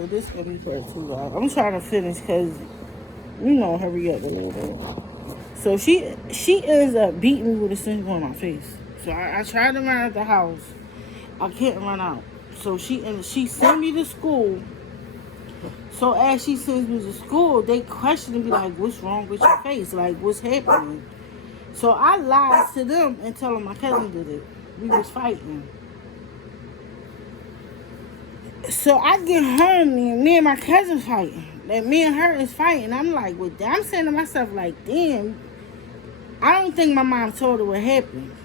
so this gonna be part two, y'all. I'm trying to finish because, hurry up a little bit. So she ends up beating me with a single on my face. So I tried to run out the house. I couldn't run out. So she sent me to school. So as she sends me to school, they questioning me like, what's wrong with your face? Like, what's happening? So I lied to them and tell them my cousin did it. We was fighting. So I get home, me and my cousin fighting. Like, me and her is fighting. I'm like, well, I'm saying to myself, like, damn, I don't think my mom told her what happened.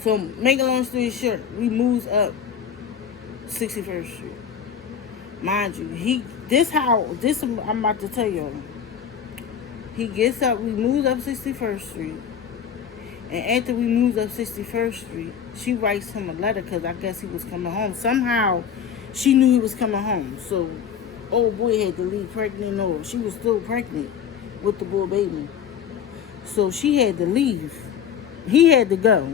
So, make a long story short, we moves up 61st Street. Mind you, I'm about to tell y'all. He gets up, we moves up 61st Street. And after we moved up 61st Street, she writes him a letter because I guess he was coming home. Somehow, she knew he was coming home. So, old boy had to leave pregnant, or she was still pregnant with the boy baby. So, she had to leave. He had to go.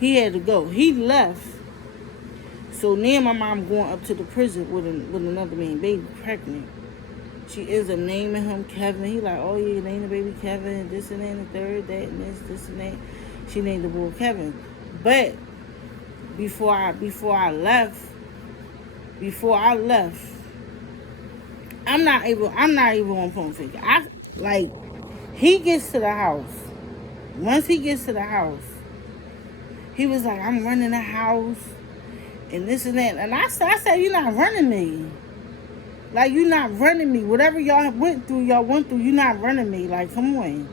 He left. So, now my mom going up to the prison with another man, baby, pregnant. She ends up naming him Kevin. He like, oh yeah, name the baby Kevin, this and that and the third, that and this and that. She named the boy Kevin. But before I left, I'm not even on phone figure. He gets to the house. Once he gets to the house, he was like, I'm running the house and this and that. And I said, you're not running me. Like, you're not running me. Whatever y'all went through, you're not running me. Like, come on.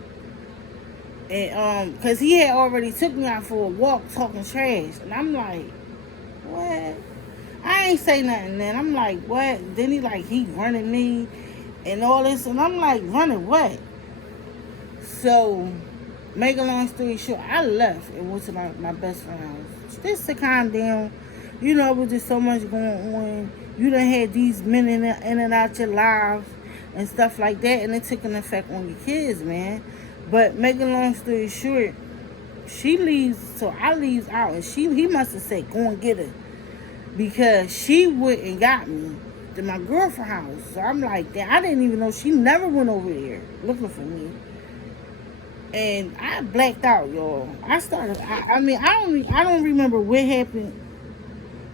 And, because he had already took me out for a walk talking trash. And I'm like, what? I ain't say nothing then. I'm like, what? Then he running me and all this. And I'm like, running what? So, make a long story short, I left and went to my best friend's house. Just to calm down. It was just so much going on. You done had these men in and out your lives and stuff like that, and it took an effect on your kids, man. But make a long story short, she leaves, so I leaves out, and he must have said, go and get her. Because she went and got me to my girlfriend's house. So I'm like, damn, I didn't even know she never went over there looking for me. And I blacked out, y'all. I don't remember what happened.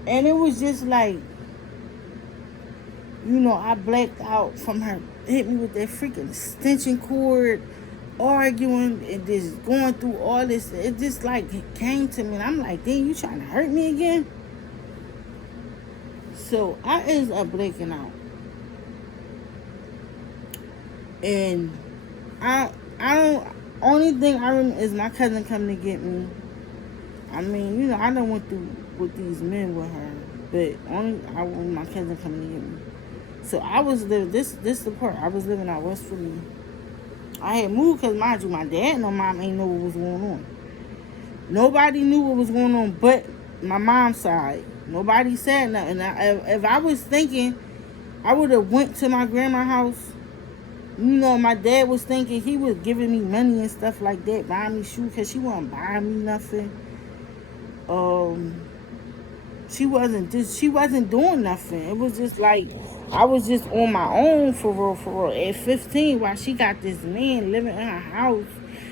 And it was just like, I blacked out from her hit me with that freaking extension cord, arguing and just going through all this. It just it came to me and I'm like, damn, you trying to hurt me again? So I ended up blacking out. And only thing I remember is my cousin coming to get me. I mean, I done went through with these men with her, but I want my cousin coming to get me. So I was living, this the part, I was living out West Philly. I had moved because, mind you, my dad and my mom ain't know what was going on. Nobody knew what was going on but my mom's side. Nobody said nothing. If I was thinking, I would have went to my grandma's house. My dad was thinking he was giving me money and stuff like that, buying me shoes, because she wasn't buying me nothing. She wasn't doing nothing. It was just like I was just on my own for real. At 15, while she got this man living in her house,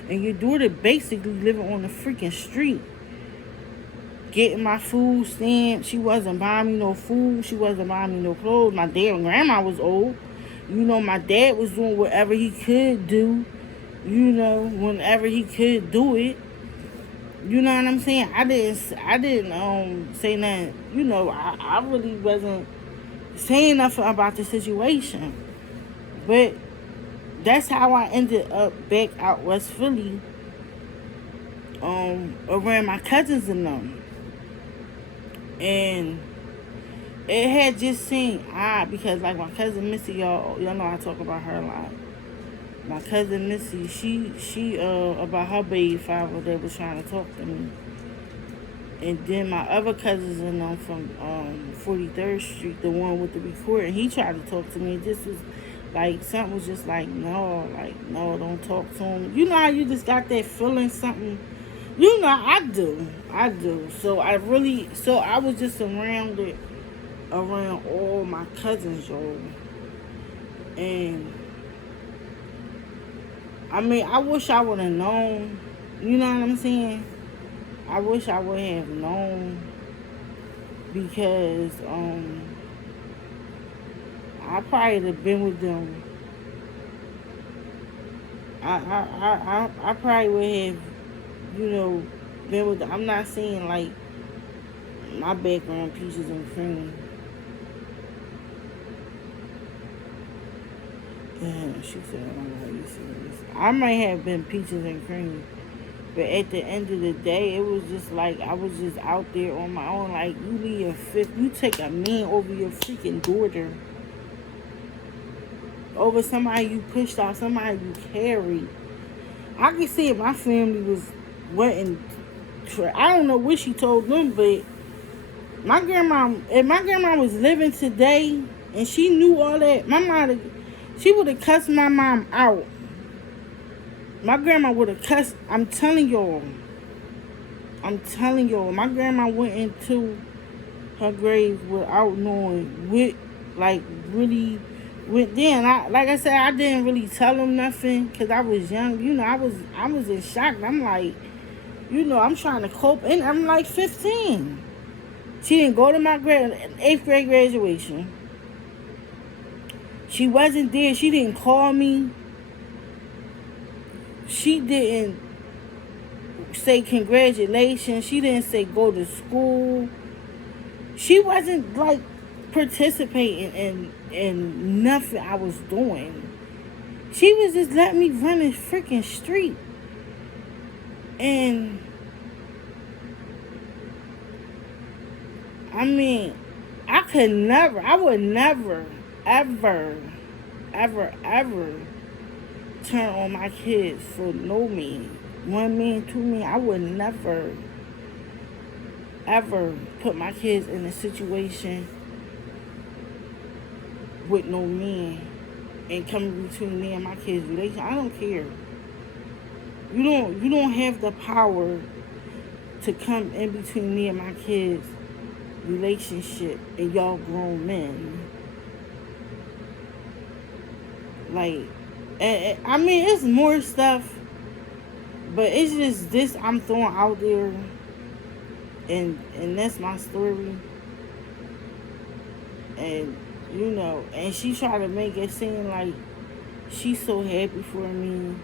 and your daughter basically living on the freaking street, getting my food stamps. She wasn't buying me no food. She wasn't buying me no clothes. My dad and grandma was old. My dad was doing whatever he could do. Whenever he could do it. You know what I'm saying? I didn't say nothing. I really wasn't saying nothing about the situation. But that's how I ended up back out West Philly, around my cousins and them. And it had just seemed odd because, like, my cousin Missy, y'all know I talk about her a lot. My cousin Missy, she about her baby father that was trying to talk to me. And then my other cousins and them from 43rd Street, the one with the recording, he tried to talk to me. This was like, something was just like, no, don't talk to him. You know how you just got that feeling something? I do. So I was just surrounded around all my cousins, y'all. And I mean, I wish I would have known. You know what I'm saying? I wish I would have known because I probably would have been with them. I probably would have, you know, been with them. I'm not saying like my background peaches and cream. Yeah, she said, I don't know how you serious. I might have been peaches and cream. But at the end of the day, it was just like I was just out there on my own. Like, you leave your fifth, you take a man over your freaking daughter, over somebody you pushed off, somebody you carried. I can see if my family was went and I don't know what she told them, but if my grandma was living today and she knew all that, my mom, she would have cussed my mom out. My grandma would have cussed. I'm telling y'all, my grandma went into her grave without knowing what, like, really went then. Like I said, I didn't really tell them nothing because I was young. You know, I was in shock. I'm like, you know, I'm trying to cope, and I'm like 15. She didn't go to my 8th grade graduation. She wasn't there. She didn't call me. She didn't say congratulations. She didn't say go to school. She wasn't like participating in nothing I was doing. She was just letting me run the freaking street. And I mean, I would never, ever, ever turn on my kids for no man. 1 man, 2 men. I would never, ever put my kids in a situation with no man and coming between me and my kids' relation. I don't care. You don't have the power to come in between me and my kids' relationship and y'all grown men. Like, I mean, it's more stuff, but it's just this I'm throwing out there, and that's my story. And you know, and she tried to make it seem like she's so happy for me,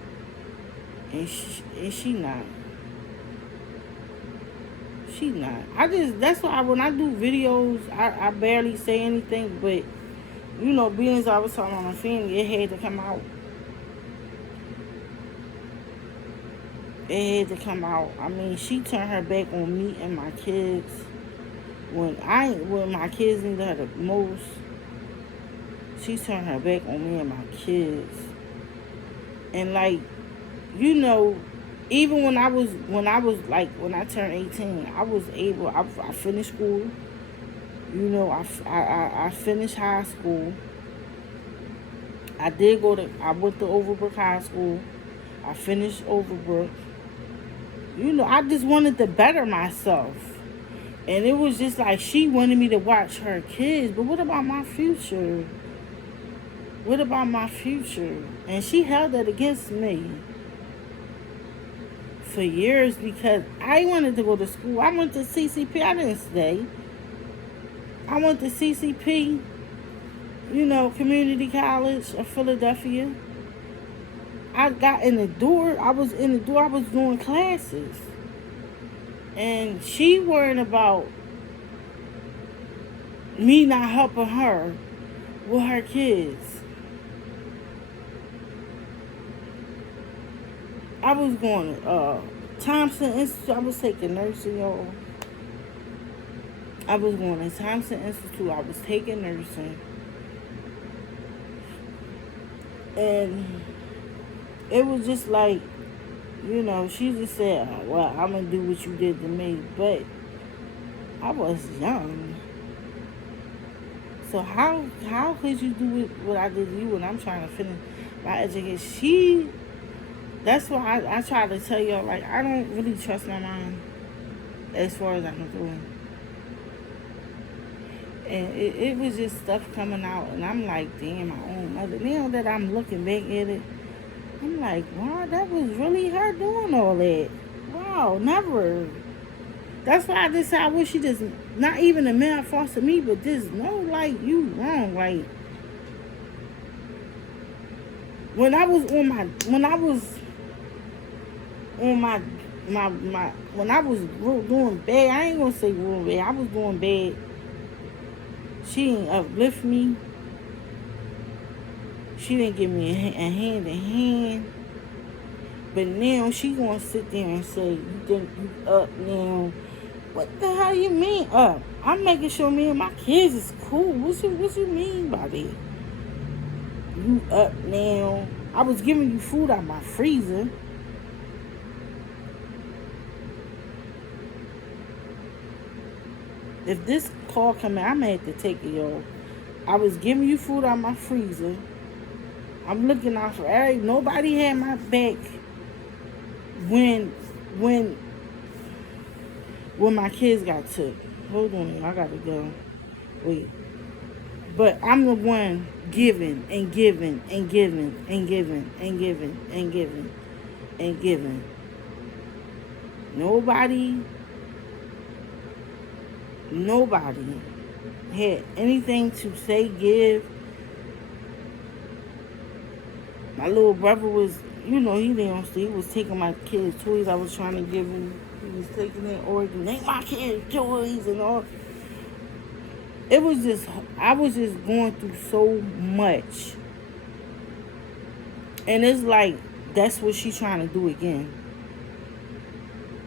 and she not. She not. That's why when I do videos, I barely say anything, but you know, being as I was talking about my family, it had to come out. It had to come out. I mean, she turned her back on me and my kids when my kids needed her the most. She turned her back on me and my kids. And like, you know, even when I turned 18, I was able. I finished school. You know, I finished high school. I went to Overbrook High School. I finished Overbrook. You know, I just wanted to better myself. And it was just like she wanted me to watch her kids. But what about my future? What about my future? And she held that against me for years because I wanted to go to school. I went to CCP. I didn't stay. I went to CCP, you know, Community College of Philadelphia. I got in the door. I was doing classes. And she worried about me not helping her with her kids. I was going to Thompson Institute. I was taking nursing, y'all. I was going to Thompson Institute. I was taking nursing. And it was just like, you know, she just said, oh, well, I'm going to do what you did to me. But I was young. So how could you do what I did to you when I'm trying to finish my education? That's why I try to tell y'all, like, I don't really trust my mom as far as I'm doing. And it was just stuff coming out, and I'm like, damn, my own mother. Now that I'm looking back at it, I'm like, wow, that was really her doing all that. Wow, never. That's why I wish she just, not even a man foster me, but just know, like, you wrong. Like, when I was on my, when I was on my, when I was doing bad, I ain't gonna say real bad, I was doing bad. She didn't uplift me. She didn't give me a hand in hand. But now she gonna sit there and say, you think you up now? What the hell you mean up? I'm making sure me and my kids is cool. What you mean by that? You up now? I was giving you food out my freezer. If this call come in, I'm gonna have to take it, y'all. I was giving you food out my freezer. I'm looking out for everybody. Nobody had my back when my kids got took. Hold on, I gotta go. Wait. But I'm the one giving and giving and giving and giving and giving and giving and giving. Nobody had anything to say, give. My little brother was, he was taking my kids' toys I was trying to give him. He was taking it, or name my kids' toys and all. It was just, I was just going through so much. And it's like, that's what she's trying to do again.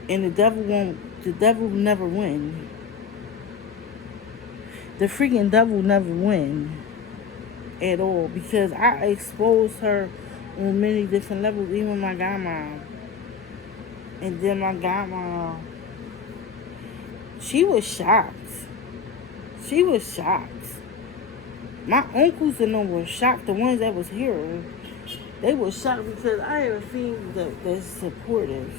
And the devil will never win. The freaking devil never win at all, because I exposed her on many different levels, even my godmom. And then my godmom, she was shocked. She was shocked. My uncles and them were shocked. The ones that was here, they were shocked because I had a family that's supportive.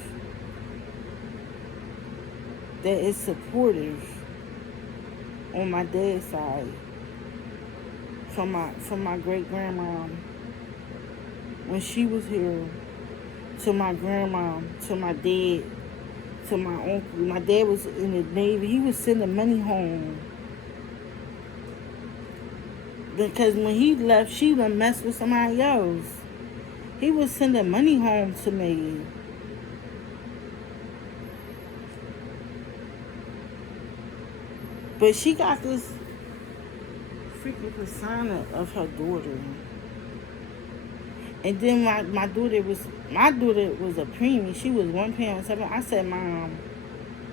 That is supportive on my dad's side. From my great grandma when she was here, to my grandma, to my dad, to my uncle. My dad was in the Navy. He was sending money home. Because when he left, she done messed with somebody else. He was sending money home to me. But she got this freaking persona of her daughter. And then my daughter was a preemie. She was 1 pound 7. I said, Mom,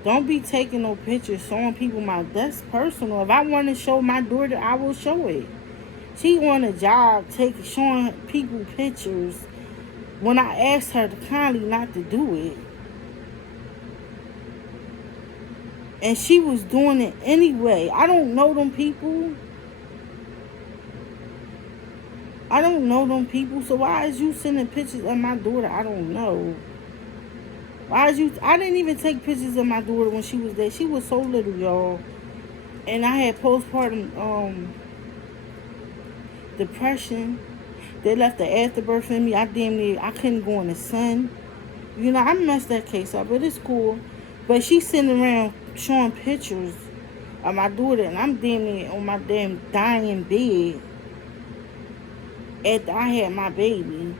don't be taking no pictures showing people that's personal. If I want to show my daughter, I will show it. She on a job showing people pictures when I asked her to kindly not to do it. And she was doing it anyway. I don't know them people. So why is you sending pictures of my daughter? I don't know. I didn't even take pictures of my daughter when she was there. She was so little, y'all. And I had postpartum depression. They left the afterbirth in me. I couldn't go in the sun. I messed that case up, but it's cool. But she's sitting around showing pictures of my daughter, and I'm damn near on my damn dying bed after I had my baby.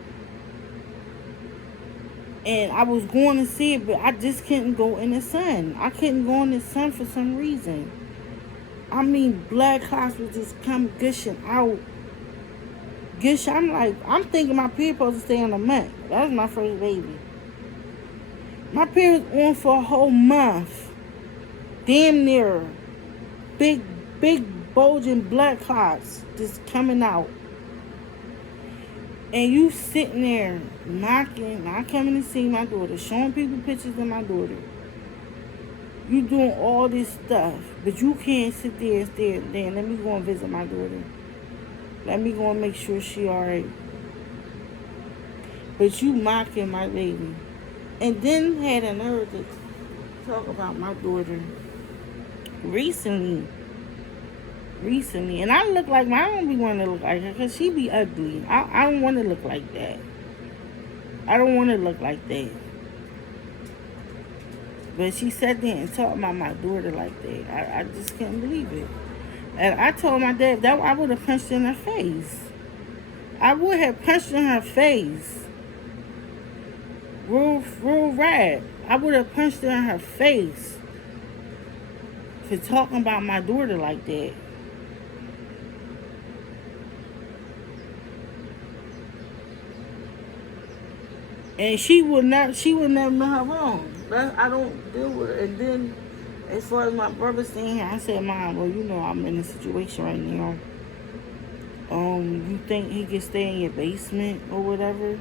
And I was going to see it, but I just couldn't go in the sun. I couldn't go in the sun for some reason. I mean, blood clots would just come gushing out. I'm thinking my period supposed to stay in a month. That was my first baby. My period was on for a whole month. Damn near. Big bulging blood clots just coming out. And you sitting there knocking, not coming to see my daughter, showing people pictures of my daughter. You doing all this stuff, but you can't sit there and stare there. Let me go and visit my daughter. Let me go and make sure she alright. But you mocking my baby. And then had a nerve to talk about my daughter recently. recently, and I look like I don't be wanting to look like her because she be ugly. I don't want to look like that. I don't want to look like that. But she sat there and talked about my daughter like that. I just couldn't believe it. And I told my dad that I would have punched in her face. I would have punched in her face. Real rap. I would have punched in her face for talking about my daughter like that. And she would never know her wrong. I don't deal with it. And then, as far as my brother saying here, I said, Mom, well, you know, I'm in a situation right now. You think he can stay in your basement or whatever?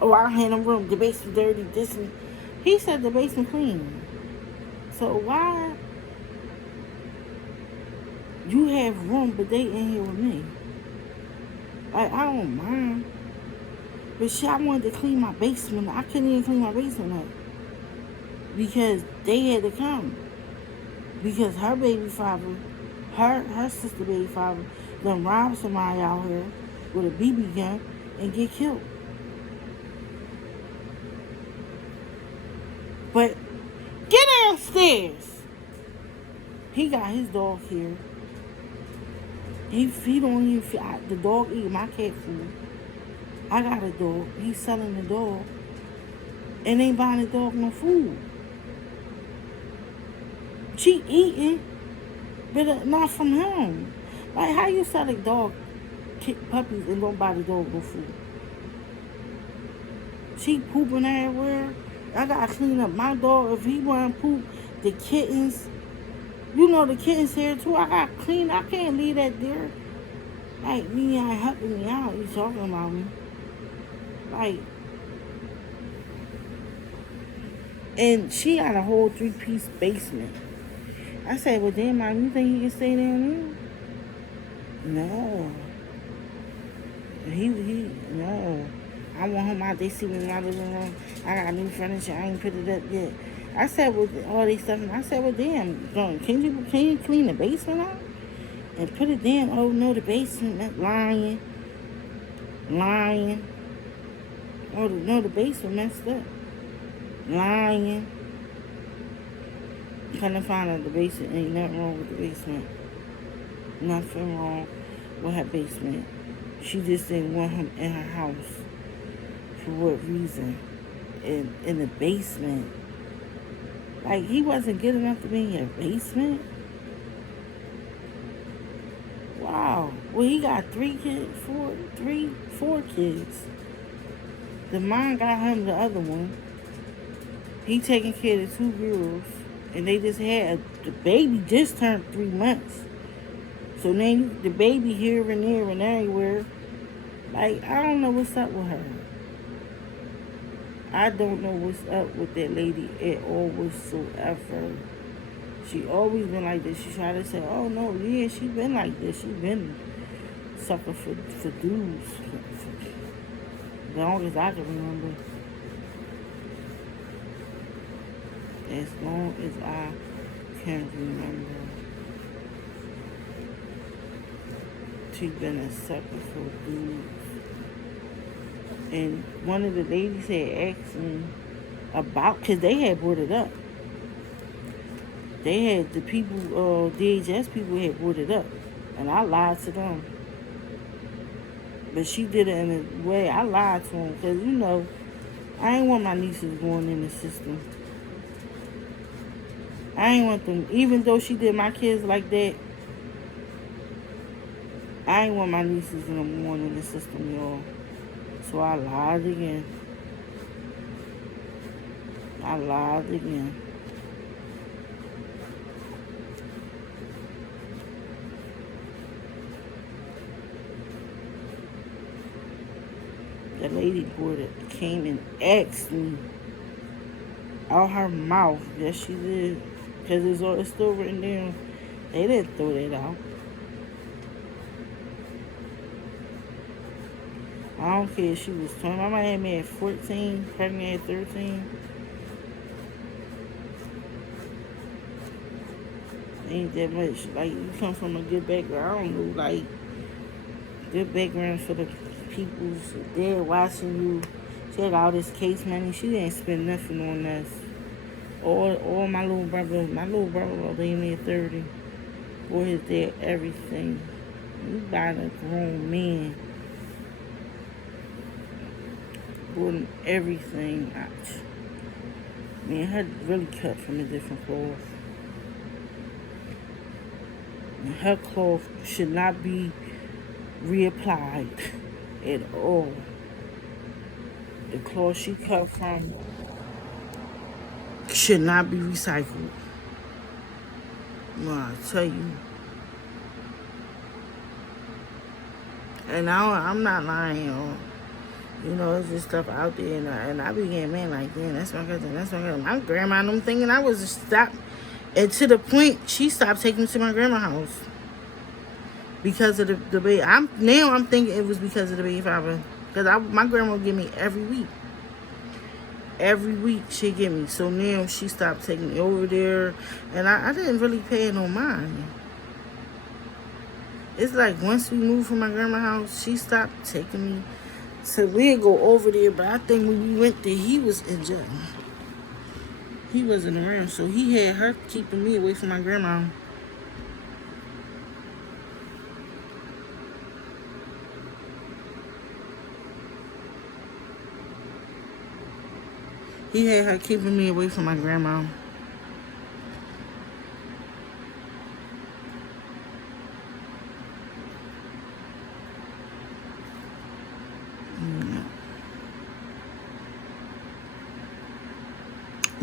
Oh, I had him room. The basement dirty. This and he said the basement clean. So why you have room, but they in here with me? Like, I don't mind. But shit, I wanted to clean my basement. I couldn't even clean my basement up because they had to come. Because her baby father, her sister baby father, done rob somebody out here with a BB gun and get killed. But get downstairs. He got his dog here. He don't even feel, the dog eat my cat food. I got a dog. He's selling the dog and ain't buying the dog no food. She eating, but not from him. Like, how you sell a dog, kick puppies, and don't buy the dog no food? She pooping everywhere. I gotta clean up my dog. If he want to poop, the kittens, you know the kittens here too. I gotta clean. I can't leave that there. Like, me ain't helping me out. You talking about me? Like, and she got a whole 3-piece basement. I said, well, damn, Mom, you think he can stay down there? No. No. I want him out. They see me in my living room. I got new furniture. I ain't put it up yet. I said, well, all these stuff. I said, well, damn, can you clean the basement out and put it down? Oh no, the basement. That's lying. Oh no, the basement messed up. Lying. Couldn't find out the basement. Ain't nothing wrong with the basement. Nothing wrong with her basement. She just didn't want him in her house. For what reason? In the basement. Like, he wasn't good enough to be in your basement? Wow. Well, he got 4 kids. The mom got him the other one. He taking care of the 2 girls. And they just had, the baby just turned 3 months. So then the baby here and there and everywhere. Like, I don't know what's up with her. I don't know what's up with that lady at all whatsoever. She always been like this. She tried to say, oh no, yeah, she been like this. She been sucker for dudes. For long as I can remember. As long as I can remember. She been a sucker for dudes. And one of the ladies had asked me about, because they had brought it up. They had, the people, DHS people had brought it up. And I lied to them. But she did it in a way, I lied to them. Because, you know, I ain't want my nieces going in the system. I ain't want them, even though she did my kids like that, I ain't want my nieces and them going in the system, y'all. So I lied again. The lady came and asked me out her mouth. Yes, she did. Because it's still written down. They didn't throw that out. I don't care if she was 20. My mama had me at 14, pregnant at 13. ain't that much. Like, you come from a good background. I don't know, like, good background for the people's there watching you. She had all this case money. She didn't spend nothing on us. All my little brother was in 30. For his dad, everything. You buying a grown man. Bought everything out. Man, her really cut from a different cloth. And her cloth should not be reapplied at all. The cloth she cut from should not be recycled. No, I tell you. And I'm not lying, y'all. You know, it's just stuff out there, and I be getting mad like, damn, that's my cousin, that's my cousin. My grandma and them thinking I was stopped, and to the point she stopped taking me to my grandma's house because of the baby. I'm thinking it was because of the baby father, because my grandma would give me every week. Every week she'd give me. So now she stopped taking me over there, and I didn't really pay no mind. It's like once we moved from my grandma's house, she stopped taking me. So we'd go over there, but I think when we went there, he was in jail. He wasn't around, so he had her keeping me away from my grandma. He had her keeping me away from my grandma.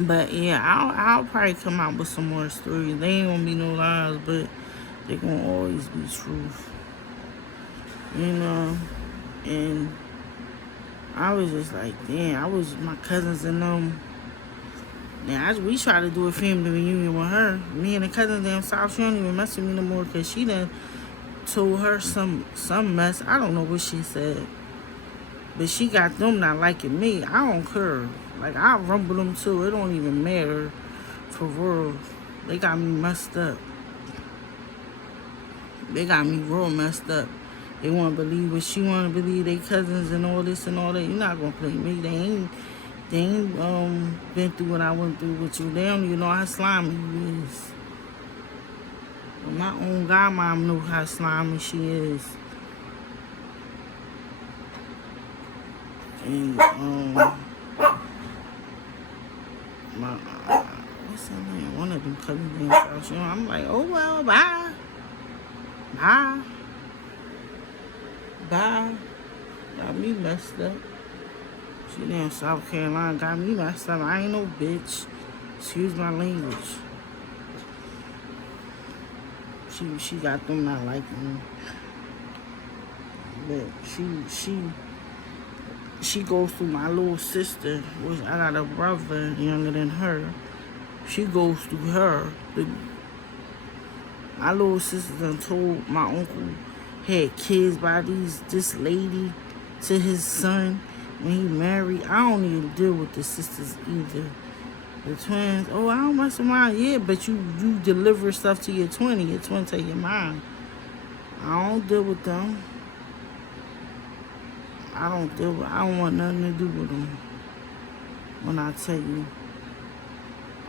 But yeah, I'll probably come out with some more stories. They ain't gonna be no lies, but they gonna always be truth. You know? And I was just like, damn, I was my cousins and them. And we tried to do a family reunion with her. Me and the cousins down south, she don't even mess with me no more because she done told her some mess. I don't know what she said. But she got them not liking me. I don't care. Like, I rumble them too. It don't even matter. For real. They got me messed up. They got me real messed up. They want to believe what she want to believe. They cousins and all this and all that. You're not going to play me. They ain't been through what I went through with you. They don't even know how slimy you is. But my own godmom knew how slimy she is. And what's her name? One of them cousins in South. I'm like, oh well, bye, got me messed up. She down South Carolina, got me messed up. I ain't no bitch. Excuse my language. She got them not liking me, but she goes through my little sister, which I got a brother younger than her. She goes through her. My little sister done told my uncle had kids by this lady to his son when he married. I don't even deal with the sisters either. The twins, oh, I don't mess with mine. Yeah, but you deliver stuff to your twin and your twin take your mine. I don't deal with them. I don't want nothing to do with them. When I tell you,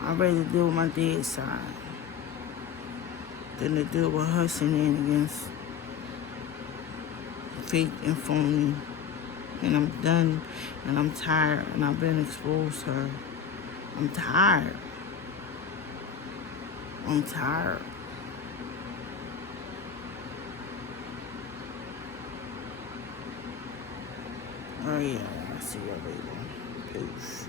I'd rather deal with my dad's side than to deal with her shenanigans. Fake and phony. And I'm done, and I'm tired, and I've been exposed to her. I'm tired. Oh yeah, I'll see you later. Peace.